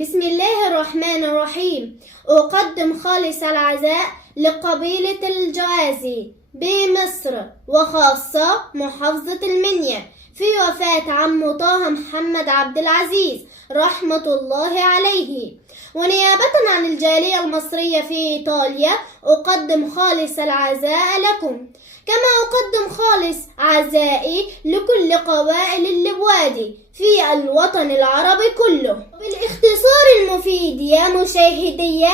بسم الله الرحمن الرحيم. أقدم خالص العزاء لقبيلة الجوازي بمصر وخاصة محافظة المنيا في وفاة عم طه محمد عبد العزيز رحمة الله عليه. ونيابة عن الجالية المصرية في إيطاليا أقدم خالص العزاء لكم، كما أقدم خالص عزائي لكل قبائل اللبوادي في الوطن العربي كله. بالاختصار المفيد يا مشاهدي،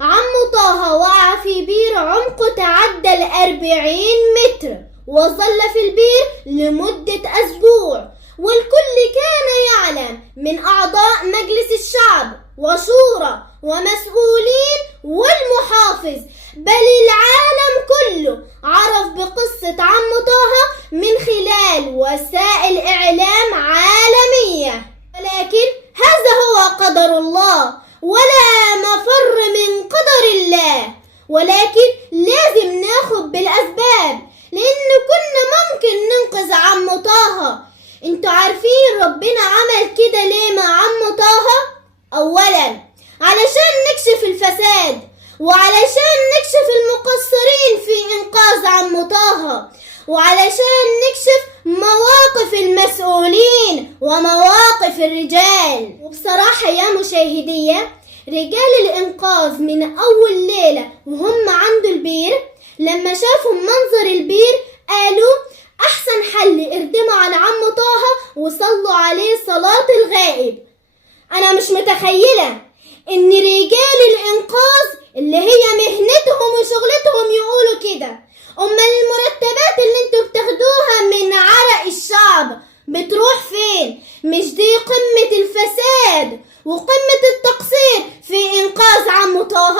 عم طه وقع في بير عمقه تعدى 40 متر وظل في البير لمدة أسبوع، والكل كان يعلم من أعضاء مجلس الشعب وشورى ومسؤولين والمحافظ، بل العالم كله عرف بقصة عم طه من خلال وسائل إعلام عالمية. ولكن هذا هو قدر الله ولا مفر من قدر الله، ولكن لازم ناخد بالأسباب لأن كنا ممكن ننقذ عم طه. انتوا عارفين ربنا عمل كده ليه مع عم طه؟ أولا علشان نكشف الفساد، وعلشان نكشف المقصرين في إنقاذ عم طه، وعلشان نكشف مواقف المسؤولين ومواقف الرجال. وبصراحة يا مشاهدية، رجال الإنقاذ من أول ليلة وهم عند البير لما شافوا منظر البير قالوا أحسن حل اردموا على عم طه وصلوا عليه صلاة الغائب. أنا مش متخيلة إن رجال الإنقاذ اللي هي مهنتهم وشغلتهم يقولوا كده. أمال المرتبات اللي انتوا بتاخدوها من عرق الشعب بتروح فين؟ مش دي قمة الفساد وقمة التقصير في إنقاذ عم طه؟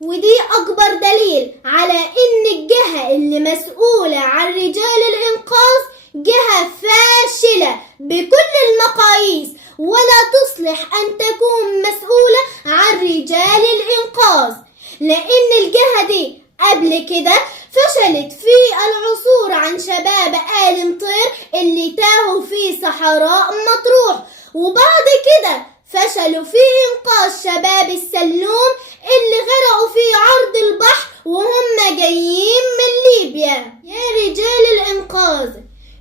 ودي أكبر دليل على إن الجهة اللي مسؤولة عن رجال الإنقاذ جهة فاشلة بكل المقاييس، ولا تصلح أن تكون مسؤولة عن رجال الإنقاذ، لأن الجهة دي قبل كده فشلت في العثور عن شباب آل مطير اللي تاهوا في صحراء مطروح، وبعد كده فشلوا في إنقاذ شباب السلوم اللي غرقوا في عرض البحر وهم جايين من ليبيا. يا رجال الإنقاذ،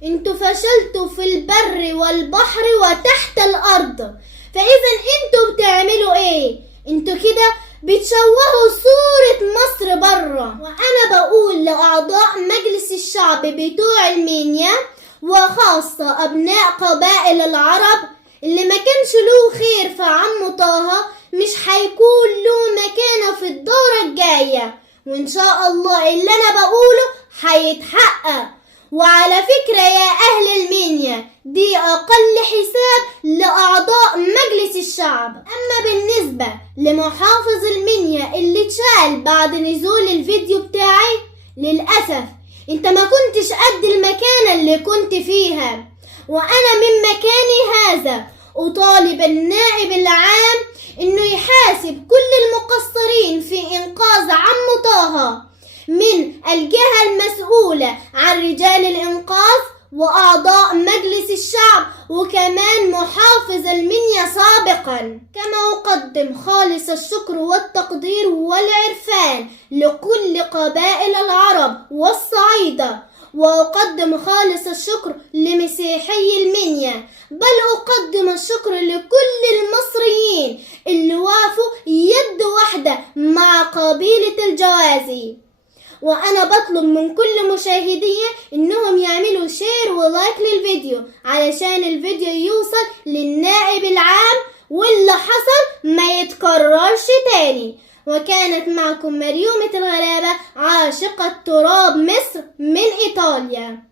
انتوا فشلتوا في البر والبحر وتحت الأرض، فإذا انتوا بتعملوا ايه؟ انتوا كده بتشوهوا صورة مصر برا. وأنا بقول لأعضاء مجلس الشعب بتوع المنيا وخاصة أبناء قبائل العرب اللي ما كانش له خير في عم طه مش هيكون له مكانة في الدورة الجاية، وإن شاء الله اللي أنا بقوله هيتحقق. وعلى فكرة يا أهل المنيا، دي أقل حساب لأعضاء مجلس الشعب. أما بالنسبة لمحافظ المنيا اللي اتشال بعد نزول الفيديو بتاعي، للأسف انت ما كنتش قد المكانة اللي كنت فيها، وأنا من مكاني هذا أطالب النائب العام إنه يحاسب كل المقصرين في إنقاذ عم طه من الجهة المسؤولة عن رجال الإنقاذ وأعضاء مجلس الشعب وكمان محافظ المنيا سابقا. كما أقدم خالص الشكر والتقدير والعرفان لكل قبائل العرب والصعيدة، وأقدم خالص الشكر لمسيحي المنيا، بل أقدم الشكر لكل المصريين اللي وقفوا يد واحدة مع قبيلة الجوازي. وأنا بطلب من كل مشاهدية إنهم يعملوا شير ولايك للفيديو علشان الفيديو يوصل للنائب العام واللي حصل ما يتكررش تاني. وكانت معكم مريومة الغلابة عاشقة تراب مصر من إيطاليا.